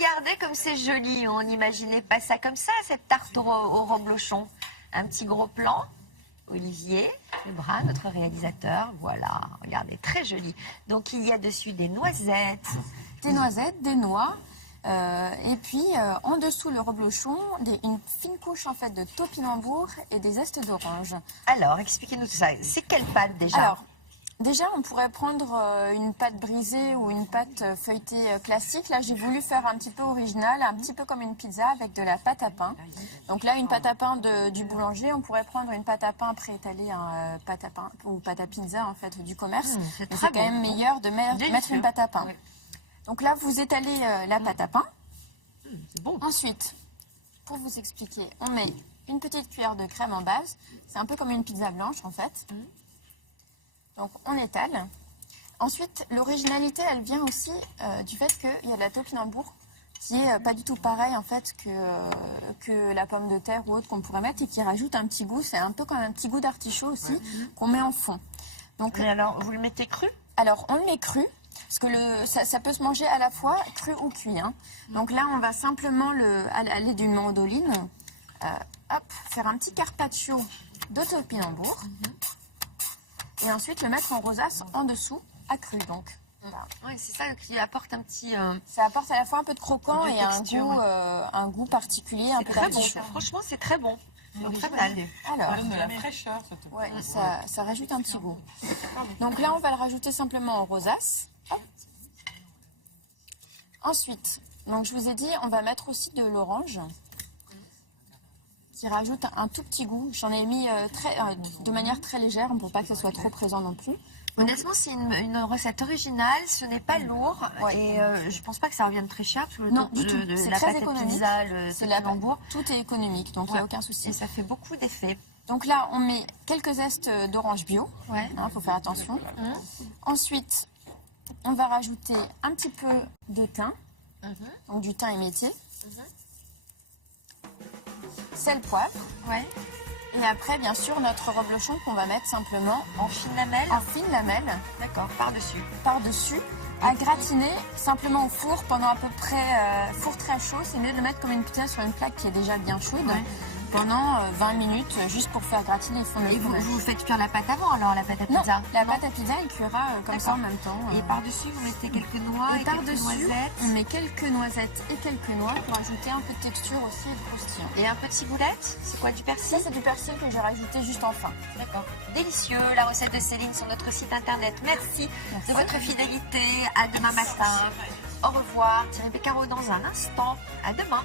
regardez comme c'est joli. On n'imaginait pas ça comme ça, cette tarte au reblochon. Un petit gros plan. Olivier Lebrun, notre réalisateur. Voilà, regardez, très joli. Donc, il y a dessus des noisettes. Des noisettes, des noix. Et puis, en dessous, le reblochon, une fine couche en fait de topinambour et des zestes d'orange. Alors, expliquez-nous tout ça. C'est quelle pâte déjà? Alors, déjà, on pourrait prendre une pâte brisée ou une pâte feuilletée classique. Là, j'ai voulu faire un petit peu original, un petit peu comme une pizza avec de la pâte à pain. Donc là, une pâte à pain du boulanger, on pourrait prendre une pâte à pain préétalée, pâte à pain ou pâte à pizza en fait du commerce. C'est quand même meilleur de mettre une pâte à pain. Oui. Donc là, vous étalez la pâte à pain. C'est bon. Ensuite, pour vous expliquer, on met une petite cuillère de crème en base. C'est un peu comme une pizza blanche en fait. Donc on étale. Ensuite, l'originalité, elle vient aussi du fait qu'il y a de la topinambour qui est pas du tout pareil en fait que la pomme de terre ou autre qu'on pourrait mettre et qui rajoute un petit goût. C'est un peu comme un petit goût d'artichaut aussi qu'on met en fond. Donc, mais alors, vous le mettez cru? Alors, on le met cru. Parce que ça peut se manger à la fois cru ou cuit. Hein. Donc là, on va simplement aller d'une mandoline, faire un petit carpaccio de topinambour. Et ensuite le mettre en rosace en dessous, à cru donc. Voilà. Oui, c'est ça qui apporte un petit... Ça apporte à la fois un peu de croquant et texture, un goût particulier, un peu très bon. d'artichaut. Franchement, c'est très bon. Très mal. mal. Alors, Ça donne de la fraîcheur surtout. Ouais, ça rajoute un petit goût. Donc là, on va le rajouter simplement en rosace. Hop. Ensuite, donc je vous ai dit, on va mettre aussi de l'orange qui rajoute un tout petit goût. J'en ai mis de manière très légère pour pas que ce soit trop présent non plus. Honnêtement, c'est une recette originale, ce n'est pas lourd et je pense pas que ça revienne très cher parce que C'est la très pâte à économique. pizza, le topinambour, Tout est économique, donc il n'y a aucun souci. et ça fait beaucoup d'effets. Donc là, on met quelques zestes d'orange bio. Ouais. Faut faire attention. Ensuite, on va rajouter un petit peu de thym, donc du thym émétier. Sel, poivre. Ouais. Et après, bien sûr, notre reblochon qu'on va mettre simplement En fine lamelle. en fine lamelle D'accord, par-dessus. par-dessus, à gratiner simplement au four pendant à peu près four très chaud. C'est mieux de le mettre comme une pizza sur une plaque qui est déjà bien chaude pendant 20 minutes juste pour faire gratiner le fond de Et four. vous faites cuire la pâte avant alors, la pâte à Non, pizza? la pâte à pizza, elle cuira comme ça en même temps. Et par-dessus, vous mettez quelques noix et quelques par-dessus, noisettes. on met quelques noisettes et quelques noix pour ajouter un peu de texture aussi et de croustillant. Et un peu de ciboulette. C'est quoi, du persil? Ça, c'est du persil que j'ai rajouté juste en fin. D'accord. Délicieux, la recette de Céline sur notre site internet. Merci de votre fidélité. À demain matin. Au revoir. Thierry Beccaro dans un instant. À demain.